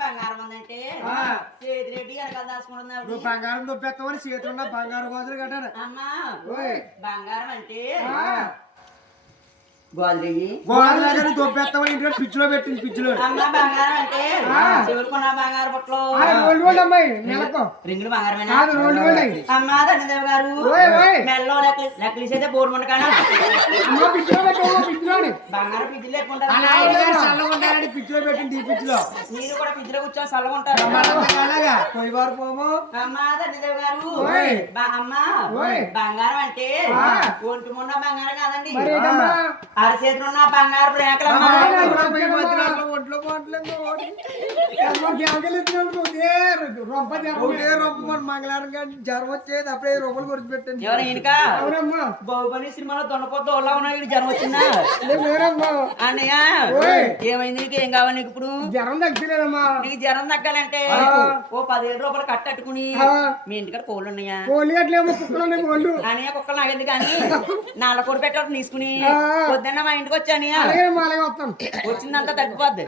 బంగారం ఉందంటే చేతిరెడ్డి వెనకాల దాచుకుంటున్నావు. నువ్వు బంగారం దొబ్బెత్తమని చేతున్న బంగారం గోజులు కట్టాను. అమ్మా బంగారం అంటే గోదరెయ్యి దొబ్బెత్తమని ఇంటి పిచ్చిలో పెట్టింది పిచ్చిలో. అమ్మ బంగారం అంటే చెవులుకున్న బంగారు బుట్టలు రింగులు బంగారమేనా అమ్మా ధన్యదేవ్ గారు మెల్లో నెక్లెస్ అయితే బోర్మంట కానీ బంగారం పిచ్చిలు ఎక్కుంటారు పిచ్చిలో పెట్టింది ఈ పిచ్చిలో. మీరు కూడా పిచ్చిలో కూర్చొని చల్లగుంటారు. అమ్మా ధన్యదేవ్ గారు అమ్మా బంగారం అంటే ఒంటి మొన్న బంగారం కాదండి అరచేతులు ఉన్న బంగారు రేఖలమ్మా. ఒంట్లో మంగళవారం కానీ జ్వరం వచ్చేది అప్పుడే రూపాయలు కొరిచి పెట్టండి. ఎవరు ఇంకా బాహుబలి సినిమాలో దొండపోతే ఓలా ఉన్నాడు జ్వరం వచ్చిందా అన్నయ్య ఏమైంది నీకు ఏం కావాలి నీకు ఇప్పుడు? జ్వరం తగ్గలేదమ్మా. నీకు జ్వరం తగ్గాలంటే ఓ 10,000 రూపాయలు కట్టట్టుకుని మీ ఇంటికాడ కోళ్ళు ఉన్నాయా? కోళ్ళు అట్లేమో కుక్కలు ఉన్నాయి. కోళ్ళు అన్నయ్య కుక్కలు నాగండి కానీ నాళ్ళ కూర పెట్టారు తీసుకుని పొద్దున్న మా ఇంటికి వచ్చాను. వస్తాను వచ్చిందంతా తగ్గిపోద్ది.